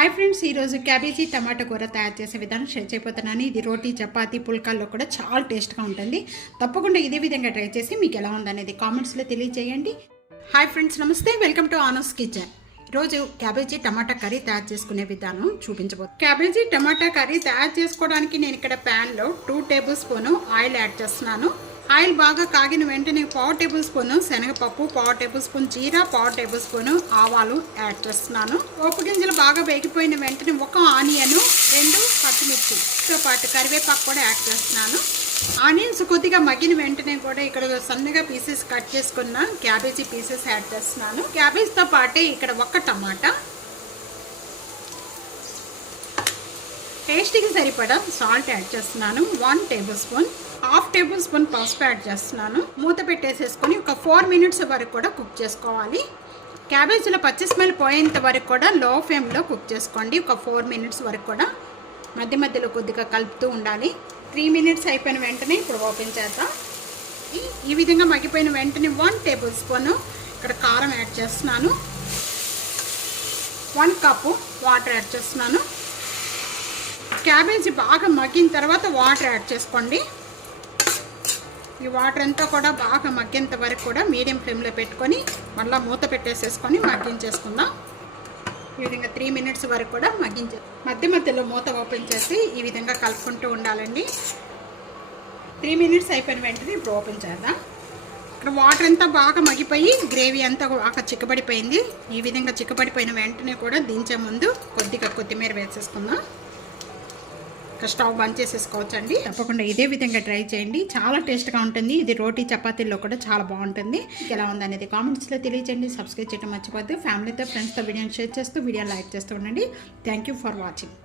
Hi friends, ఈరోజు cabbage టమాటా కూర తయారు చేసే విధానం షేర్ చేయబోతున్నాను. ఇది రోటీ చపాతీ పుల్కాల్లో కూడా చాలా టేస్ట్గా ఉంటుంది. తప్పకుండా ఇదే విధంగా ట్రై చేసి మీకు ఎలా ఉందనేది కామెంట్స్లో తెలియజేయండి. హాయ్ ఫ్రెండ్స్, నమస్తే, వెల్కమ్ టు ఆనూస్ కిచెన్. ఈరోజు క్యాబేజీ టమాటా కర్రీ తయారు చేసుకునే విధానం చూపించబోతున్నాను. క్యాబేజీ టమాటా కర్రీ తయారు చేసుకోవడానికి నేను ఇక్కడ ప్యాన్లో 2 టేబుల్ స్పూన్ ఆయిల్ యాడ్ చేస్తున్నాను. ఆయిల్ బాగా కాగిన వెంటనే 1/4 టేబుల్ స్పూన్ శనగపప్పు, 1/4 టేబుల్ స్పూన్ జీరా, 1/4 టేబుల్ స్పూన్ ఆవాలు యాడ్ చేస్తున్నాను. పోపు గింజలు బాగా వేగిపోయిన వెంటనే 1 ఆనియన్, 2 పచ్చిమిర్చితో పాటు కరివేపాకు కూడా యాడ్ చేస్తున్నాను. ఆనియన్స్ కొద్దిగా మగ్గిన వెంటనే కూడా ఇక్కడ సన్నగా పీసెస్ కట్ చేసుకున్న క్యాబేజీ పీసెస్ యాడ్ చేస్తున్నాను. క్యాబేజ్తో పాటే ఇక్కడ 1 టమాటా, టేస్ట్కి సరిపడా సాల్ట్ యాడ్ చేస్తున్నాను. 1 టేబుల్ స్పూన్, 1/2 టేబుల్ స్పూన్ పసుపు యాడ్ చేస్తున్నాను. మూత పెట్టేసేసుకొని ఒక 4 మినిట్స్ వరకు కూడా కుక్ చేసుకోవాలి. క్యాబేజీలో పచ్చి స్మెల్ పోయేంత వరకు కూడా లో ఫ్లేమ్లో కుక్ చేసుకోండి. ఒక 4 మినిట్స్ వరకు కూడా మధ్య మధ్యలో కొద్దిగా కలుపుతూ ఉండాలి. 3 మినిట్స్ అయిపోయిన వెంటనే ఇప్పుడు ఓపెన్ చేద్దాం. ఈ విధంగా మగ్గిపోయిన వెంటనే 1 టేబుల్ స్పూన్ ఇక్కడ కారం యాడ్ చేస్తున్నాను. 1 కప్పు వాటర్ యాడ్ చేస్తున్నాను. క్యాబేజీ బాగా మగ్గిన తర్వాత వాటర్ యాడ్ చేసుకోండి. ఈ వాటర్ అంతా కూడా బాగా మగ్గేంత వరకు కూడా మీడియం ఫ్లేమ్లో పెట్టుకొని మళ్ళీ మూత పెట్టేసేసుకొని మగ్గించేసుకుందాం. ఈ విధంగా 3 మినిట్స్ వరకు కూడా మధ్య మధ్యలో మూత ఓపెన్ చేసి ఈ విధంగా కలుపుకుంటూ ఉండాలండి. 3 మినిట్స్ అయిపోయిన వెంటనే ఇప్పుడు ఓపెన్ చేద్దాం. ఇక్కడ వాటర్ అంతా బాగా మగ్గిపోయి గ్రేవీ అంతా బాగా చిక్కబడిపోయింది. ఈ విధంగా చిక్కబడిపోయిన వెంటనే కూడా దించే ముందు కొద్దిగా కొత్తిమీర వేసేసుకుందాం. స్టవ్ బంద్ చేసేసుకోవచ్చండి. తప్పకుండా ఇదే విధంగా ట్రై చేయండి, చాలా టేస్ట్గా ఉంటుంది. ఇది రోటీ చపాతీల్లో కూడా చాలా బాగుంటుంది. ఎలా ఉందనేది కామెంట్స్లో తెలియజేయండి. సబ్స్క్రైబ్ చేయడం మర్చిపోద్దు. ఫ్యామిలీతో ఫ్రెండ్స్తో వీడియోని షేర్ చేస్తూ వీడియో లైక్ చేస్తూ ఉండండి. Thank you for watching.